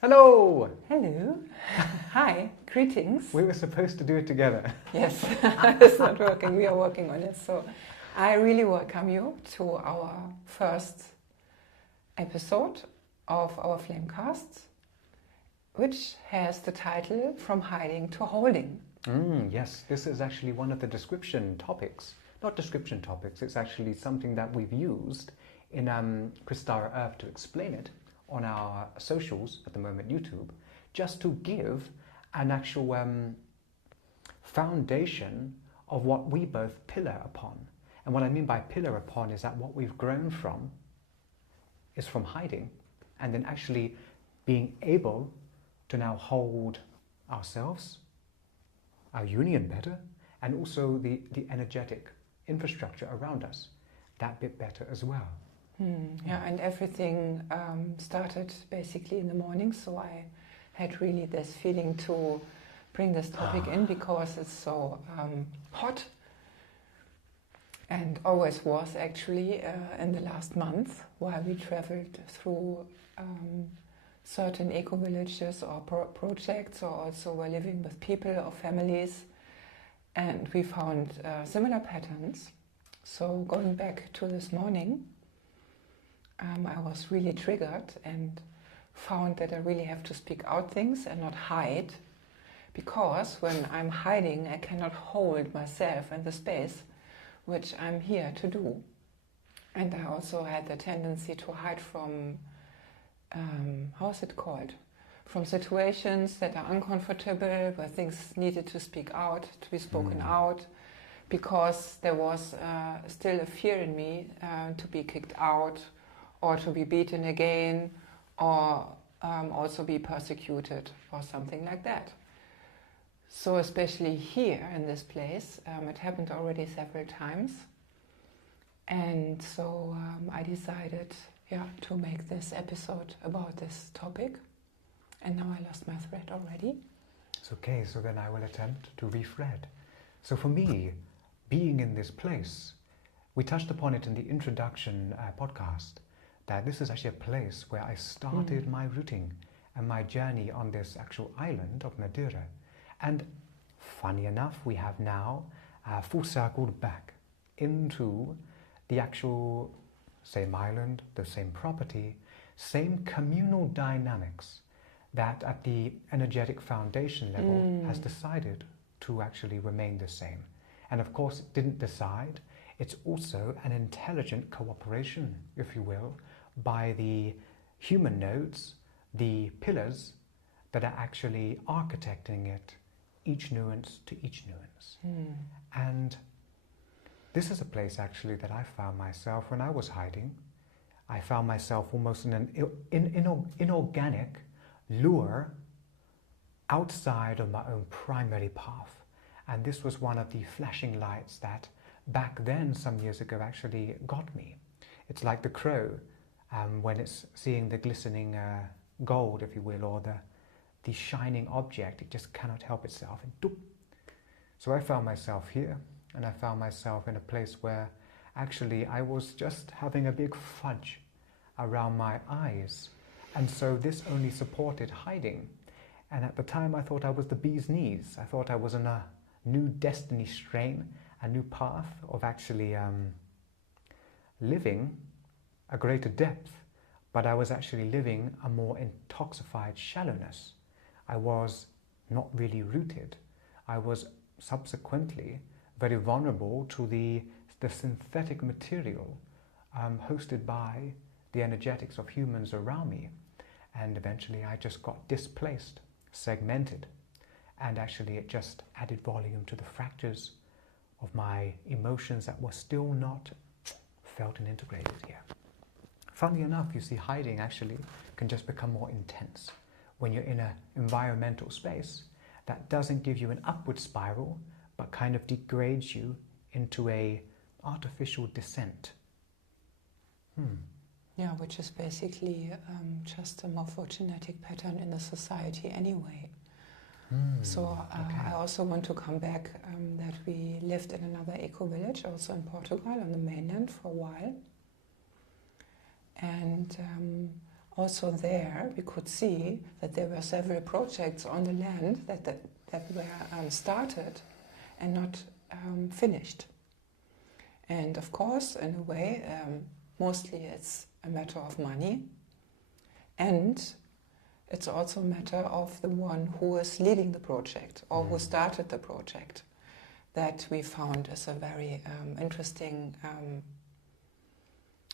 Hello! Hello. Hi. Greetings. We were supposed to do it together. Yes, it's not working. We are working on it. So I really welcome you to our first episode of our Flamecast, which has the title From Hiding to Holding. Yes, this is actually one of the description topics. Not description topics, it's actually something that we've used in Esther I to explain it on our socials, at the moment YouTube, just to give an actual foundation of what we both pillar upon. And what I mean by pillar upon is that what we've grown from is from hiding and then actually being able to now hold ourselves, our union better, and also the energetic infrastructure around us that bit better as well. Yeah, and everything started basically in the morning, so I had really this feeling to bring this topic in because it's so hot and always was actually in the last month while we traveled through certain eco-villages or projects, or also were living with people or families, and we found similar patterns. So going back to this morning, I was really triggered and found that I really have to speak out things and not hide, because when I'm hiding I cannot hold myself in the space which I'm here to do. And I also had the tendency to hide from, how is it called? From situations that are uncomfortable, where things needed to speak out, to be spoken out, because there was still a fear in me to be kicked out, or to be beaten again, or also be persecuted, or something like that. So especially here in this place, it happened already several times. And so I decided to make this episode about this topic. And now I lost my thread already. It's okay, so then I will attempt to re-thread. So for me, being in this place, we touched upon it in the introduction podcast, that this is actually a place where I started my routing and my journey on this actual island of Madeira. And funny enough, we have now full circled back into the actual same island, the same property, same communal dynamics that at the energetic foundation level has decided to actually remain the same. And of course, it didn't decide. It's also an intelligent cooperation, if you will, by the human nodes, the pillars that are actually architecting it, each nuance to each nuance. And this is a place actually that I found myself when I was hiding. I found myself almost in an inorganic lure outside of my own primary path. And this was one of the flashing lights that back then, some years ago, actually got me. It's like the crow when it's seeing the glistening gold, if you will, or the shining object, it just cannot help itself. And doop. So I found myself here, and I found myself in a place where actually I was just having a big fudge around my eyes. And so this only supported hiding. And at the time I thought I was the bee's knees. I thought I was in a new destiny strain, a new path of actually living a greater depth, but I was actually living a more intoxicated shallowness. I was not really rooted. I was subsequently very vulnerable to the synthetic material hosted by the energetics of humans around me. And eventually I just got displaced, segmented, and actually it just added volume to the fractures of my emotions that were still not felt and integrated here. Funnily enough, you see, hiding actually can just become more intense when you're in an environmental space that doesn't give you an upward spiral, but kind of degrades you into a artificial descent. Yeah, which is basically just a morphogenetic pattern in the society anyway. So I also want to come back that we lived in another eco-village, also in Portugal, on the mainland for a while. And also there we could see that there were several projects on the land that were started and not finished. And of course, in a way, mostly it's a matter of money, and it's also a matter of the one who is leading the project or who started the project, that we found as a very interesting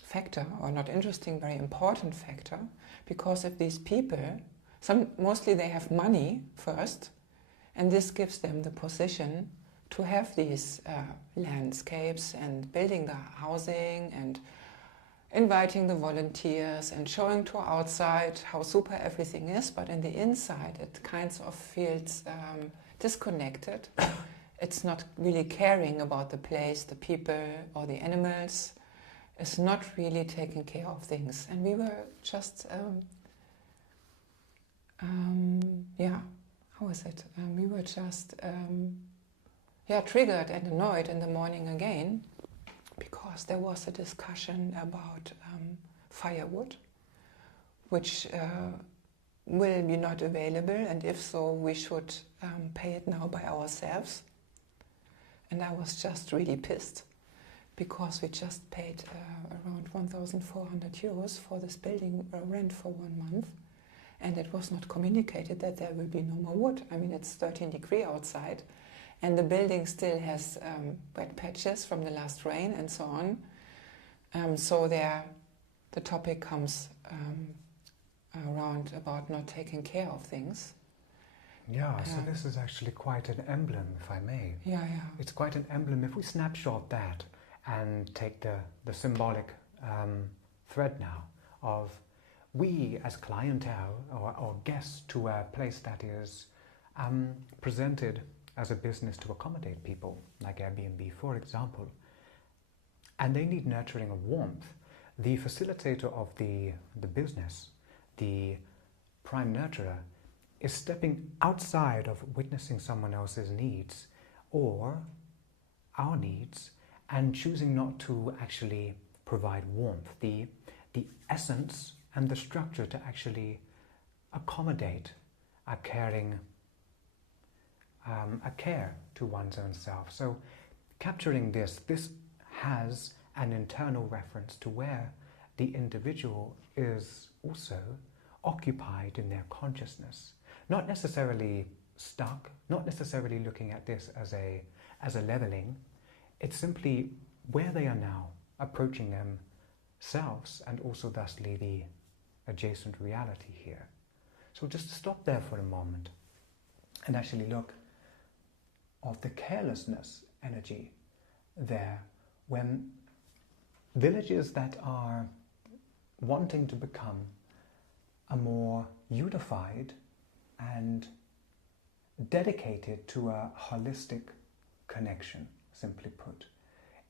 factor, or not interesting, very important factor, because if these people, mostly they have money first, and this gives them the position to have these landscapes and building the housing and inviting the volunteers and showing to outside how super everything is, but in the inside it kind of feels disconnected. It's not really caring about the place, the people or the animals. It's not really taking care of things. And we were just, how is it? We were just, triggered and annoyed in the morning again, because there was a discussion about firewood, which will be not available, and if so, we should pay it now by ourselves. And I was just really pissed, because we just paid around 1,400 euros for this building rent for 1 month, and it was not communicated that there will be no more wood. I mean, it's 13 degrees outside, and the building still has wet patches from the last rain and so on. So the topic comes around about not taking care of things. Yeah, so this is actually quite an emblem, if I may. Yeah. It's quite an emblem. If we snapshot that and take the symbolic thread now of we as clientele or guests to a place that is presented as a business to accommodate people, like Airbnb, for example, and they need nurturing of warmth. The facilitator of the business, the prime nurturer, is stepping outside of witnessing someone else's needs or our needs and choosing not to actually provide warmth, the essence and the structure to actually accommodate a caring, a care to one's own self. So capturing this has an internal reference to where the individual is also occupied in their consciousness, not necessarily stuck, not necessarily looking at this as a leveling. It's simply where they are now, approaching themselves and also thusly the adjacent reality here. So just stop there for a moment and actually look of the carelessness energy there when villages that are wanting to become a more unified and dedicated to a holistic connection, simply put,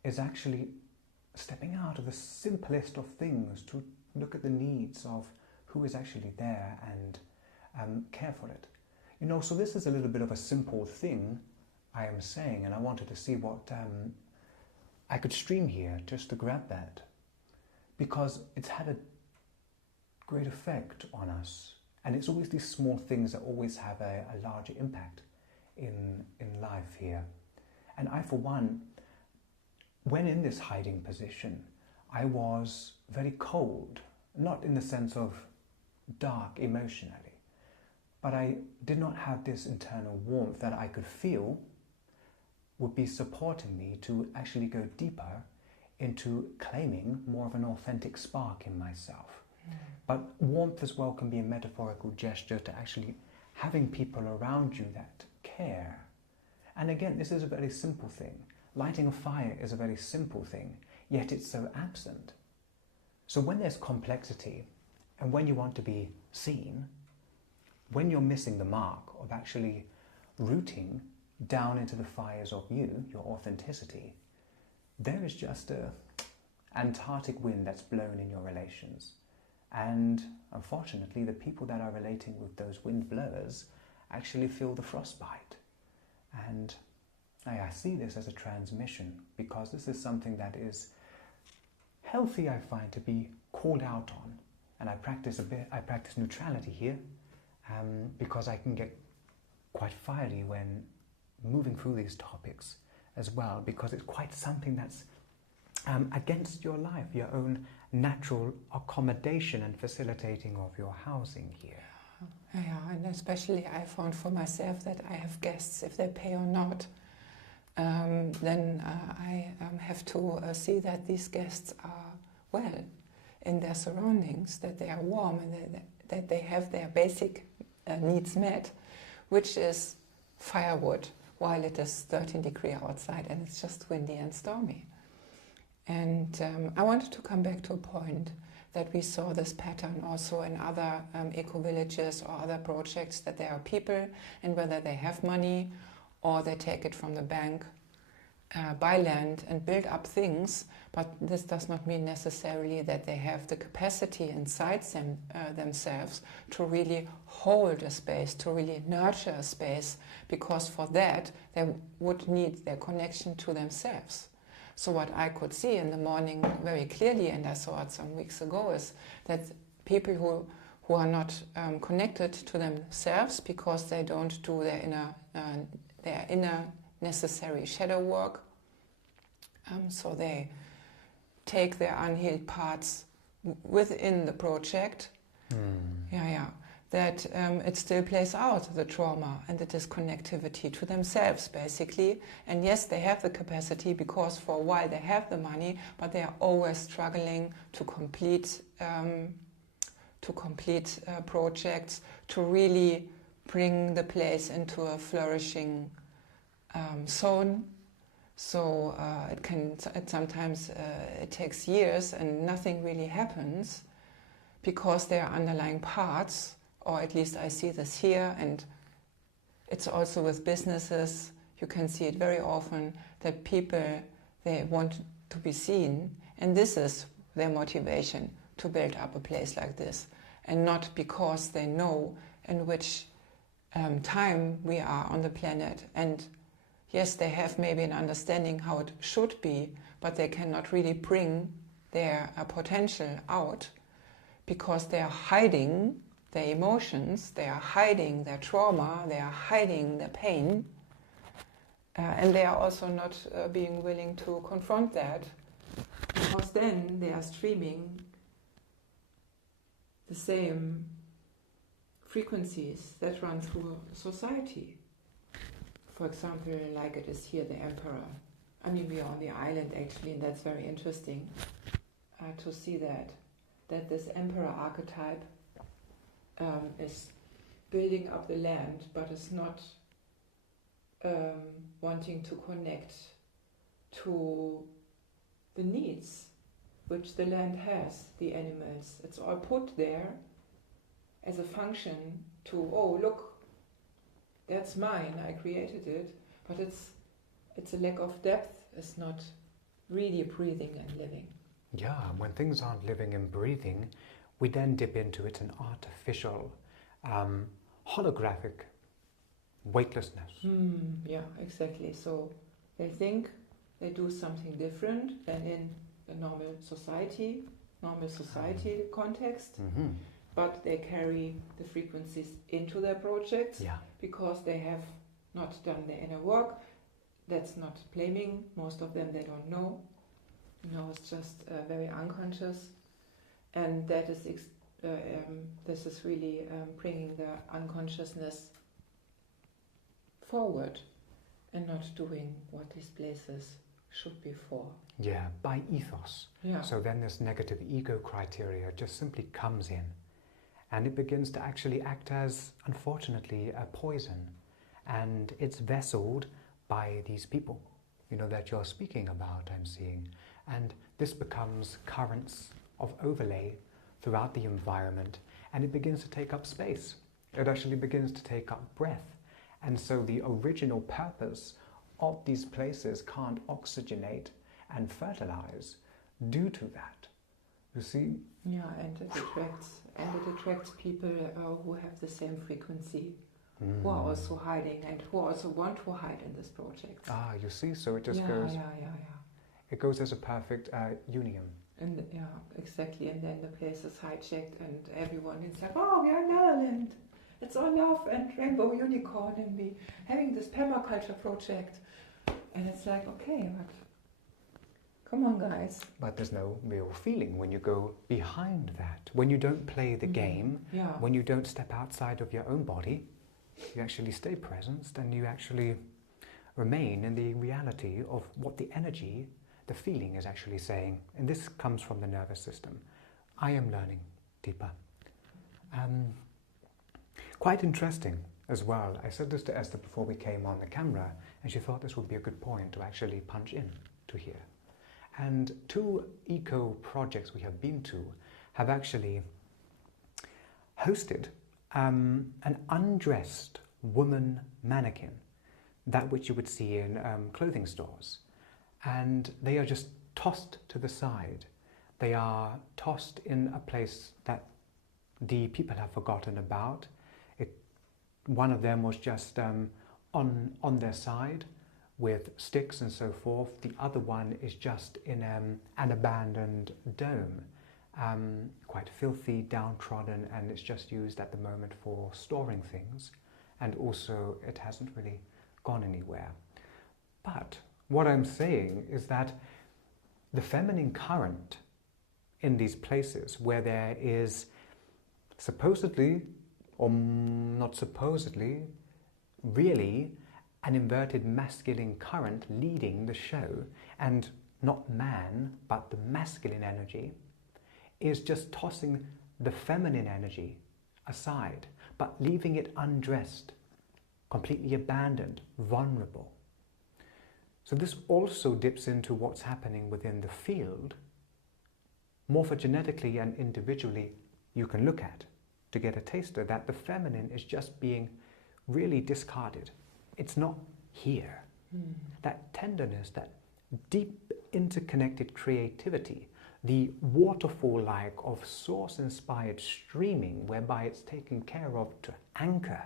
is actually stepping out of the simplest of things to look at the needs of who is actually there and care for it. You know, so this is a little bit of a simple thing I am saying, and I wanted to see what I could stream here just to grab that, because it's had a great effect on us. And it's always these small things that always have a larger impact in life here. And I, for one, when in this hiding position, I was very cold, not in the sense of dark emotionally, but I did not have this internal warmth that I could feel would be supporting me to actually go deeper into claiming more of an authentic spark in myself. But warmth as well can be a metaphorical gesture to actually having people around you that care. And again, this is a very simple thing. Lighting a fire is a very simple thing, yet it's so absent. So when there's complexity, and when you want to be seen, when you're missing the mark of actually rooting down into the fires of you, your authenticity, there is just a Antarctic wind that's blown in your relations. And unfortunately, the people that are relating with those wind blowers actually feel the frostbite. And I see this as a transmission, because this is something that is healthy, I find, to be called out on. and I practice neutrality here, because I can get quite fiery when moving through these topics as well, because it's quite something that's against your life, your own natural accommodation and facilitating of your housing here. Yeah, and especially I found for myself that I have guests, if they pay or not, then I have to see that these guests are well in their surroundings, that they are warm, and that they have their basic needs met, which is firewood, while it is 13 degrees outside and it's just windy and stormy. And I wanted to come back to a point that we saw this pattern also in other eco-villages or other projects, that there are people, and whether they have money or they take it from the bank, buy land and build up things, but this does not mean necessarily that they have the capacity inside themselves to really hold a space, to really nurture a space, because for that they would need their connection to themselves. So what I could see in the morning very clearly, and I saw it some weeks ago, is that people who are not connected to themselves because they don't do their inner necessary shadow work, so they take their unhealed parts within the project, that it still plays out, the trauma and the disconnectivity to themselves, basically. And yes, they have the capacity because for a while they have the money, but they are always struggling to complete projects, to really bring the place into a flourishing zone. So sometimes it takes years and nothing really happens, because there are underlying parts, or at least I see this here, and it's also with businesses. You can see it very often that people, they want to be seen, and this is their motivation to build up a place like this, and not because they know in which time we are on the planet. And yes, they have maybe an understanding how it should be, but they cannot really bring their potential out, because they are hiding their emotions, they are hiding their trauma, they are hiding their pain, and they are also not being willing to confront that, because then they are streaming the same frequencies that run through society. For example, like it is here, the emperor. I mean, we are on the island actually, and that's very interesting to see that this emperor archetype is building up the land, but is not wanting to connect to the needs which the land has, the animals. It's all put there as a function to, oh look, that's mine, I created it, but it's a lack of depth, it's not really breathing and living. Yeah, when things aren't living and breathing, we then dip into it an artificial, holographic weightlessness. Yeah, exactly. So they think they do something different than in the normal society context, but they carry the frequencies into their projects because they have not done their inner work. That's not blaming. Most of them, they don't know. It's just very unconscious. And that is this is really bringing the unconsciousness forward and not doing what these places should be for. Yeah, by ethos. Yeah. So then this negative ego criteria just simply comes in, and it begins to actually act as, unfortunately, a poison. And it's vesseled by these people, that you're speaking about, I'm seeing. And this becomes currents of overlay throughout the environment, and it begins to take up space. It actually begins to take up breath. And so the original purpose of these places can't oxygenate and fertilize due to that. You see? Yeah, and it attracts people who have the same frequency, who are also hiding and who also want to hide in this project. You see, so it just goes. Yeah. It goes as a perfect union. And yeah, exactly. And then the place is hijacked, and everyone is like, "Oh, we are in Netherlands. It's all love and rainbow unicorn, and we having this permaculture project." And it's like, okay, but come on, guys. But there's no real feeling when you go behind that. When you don't play the game, when you don't step outside of your own body, you actually stay present and you actually remain in the reality of what the energy, the feeling is actually saying. And this comes from the nervous system. I am learning deeper. Quite interesting as well. I said this to Esther before we came on the camera, and she thought this would be a good point to actually punch in to here. And 2 eco projects we have been to have actually hosted an undressed woman mannequin, that which you would see in clothing stores. And they are just tossed to the side. They are tossed in a place that the people have forgotten about. One of them was just on their side with sticks and so forth. The other one is just in an abandoned dome, quite filthy, downtrodden, and it's just used at the moment for storing things. And also it hasn't really gone anywhere. But what I'm saying is that the feminine current in these places where there is supposedly, or not supposedly, really an inverted masculine current leading the show, and not man, but the masculine energy, is just tossing the feminine energy aside, but leaving it undressed, completely abandoned, vulnerable. So this also dips into what's happening within the field, morphogenetically and individually. You can look at to get a taster that the feminine is just being really discarded. It's not here. That tenderness, that deep interconnected creativity, the waterfall-like of source-inspired streaming whereby it's taken care of to anchor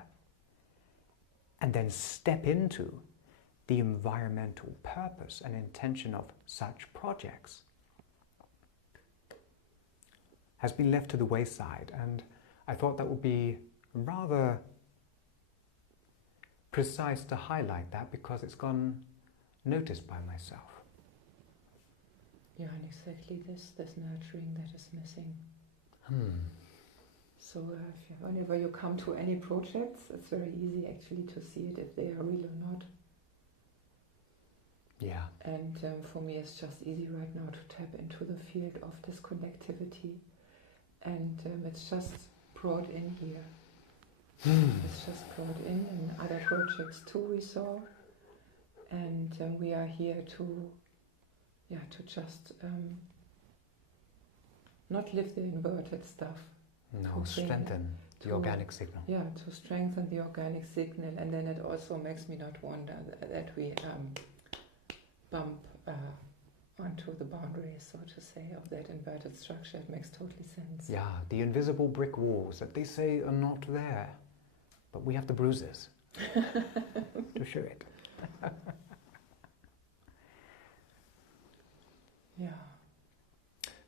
and then step into the environmental purpose and intention of such projects, has been left to the wayside. And I thought that would be rather precise to highlight that, because it's gone noticed by myself. Yeah, and exactly this nurturing that is missing. So whenever you come to any projects, it's very easy actually to see it if they are real or not. Yeah. And for me it's just easy right now to tap into the field of disconnectivity, and it's just brought in here. It's just brought in other projects too we saw, and we are here to just not live the inverted stuff. No, strengthen the organic signal. Yeah, to strengthen the organic signal, and then it also makes me not wonder that we bump onto the boundaries, so to say, of that inverted structure. It makes totally sense. Yeah, the invisible brick walls that they say are not there, but we have the bruises to show it. Yeah.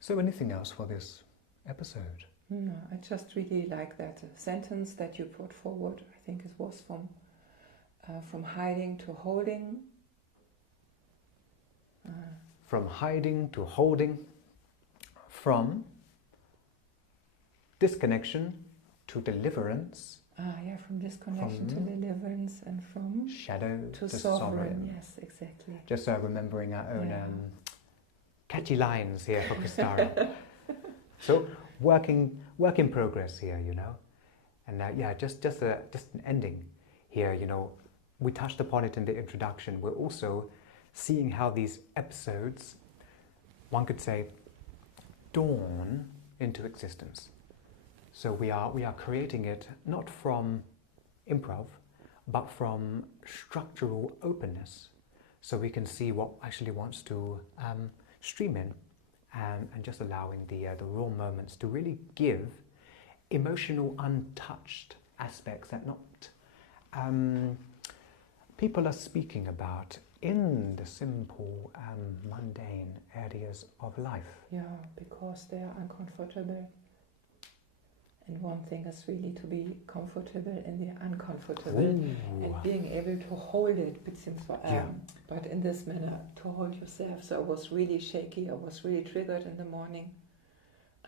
So anything else for this episode? No, I just really like that sentence that you brought forward. I think it was from hiding to holding. From hiding to holding, from disconnection to deliverance. From disconnection to deliverance, and from shadow to sovereign. Yes, exactly. Just remembering our own catchy lines here for Kristara. So work in progress here, you know. And just an ending here, you know. We touched upon it in the introduction. We're also seeing how these episodes, one could say, dawn into existence. So we are creating it not from improv, but from structural openness, so we can see what actually wants to stream in, and just allowing the raw moments to really give emotional, untouched aspects that not people are speaking about in the simple and mundane areas of life. Yeah, because they are uncomfortable. And one thing is really to be comfortable in the uncomfortable. Ooh. And being able to hold it, Yeah. but in this manner, to hold yourself. So I was really shaky, I was really triggered in the morning.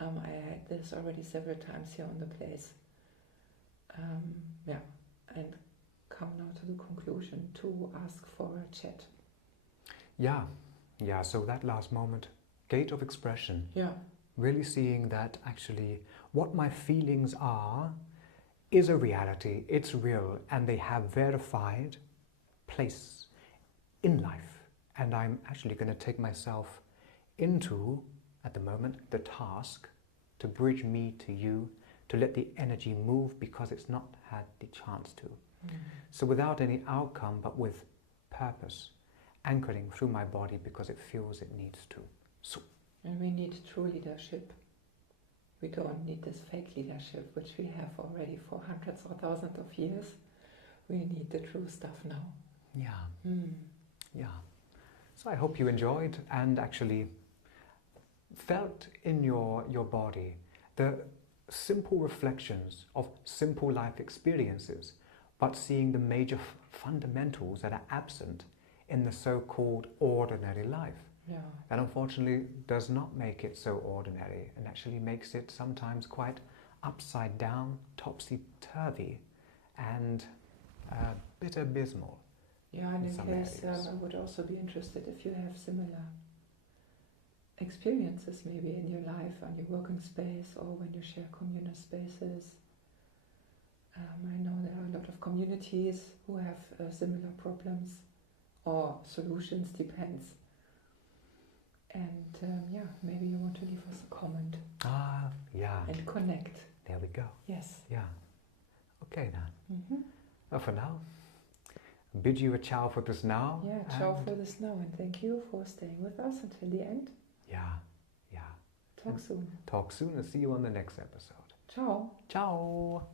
I had this already several times here on the place. And come now to the conclusion to ask for a chat. Yeah, so that last moment, gate of expression. Yeah. Really seeing that actually what my feelings are is a reality, it's real, and they have verified place in life. And I'm actually going to take myself into, at the moment, the task to bridge me to you, to let the energy move because it's not had the chance to. So without any outcome, but with purpose, anchoring through my body because it feels it needs to. So. And we need true leadership. We don't need this fake leadership, which we have already for hundreds or thousands of years. We need the true stuff now. Yeah. So I hope you enjoyed and actually felt in your body the simple reflections of simple life experiences, but seeing the major fundamentals that are absent in the so-called ordinary life. Yeah. That unfortunately does not make it so ordinary and actually makes it sometimes quite upside down, topsy-turvy, and a bit abysmal. Yeah, and in case I would also be interested if you have similar experiences maybe in your life, on your working space, or when you share communal spaces. I know there are a lot of communities who have similar problems or solutions, depends. And maybe you want to leave us a comment. Yeah. And connect. There we go. Yes. Yeah. Okay then. Well, for now, bid you a ciao for this now. Yeah, ciao for this now, and thank you for staying with us until the end. Yeah. Talk soon. Talk soon and see you on the next episode. Ciao. Ciao.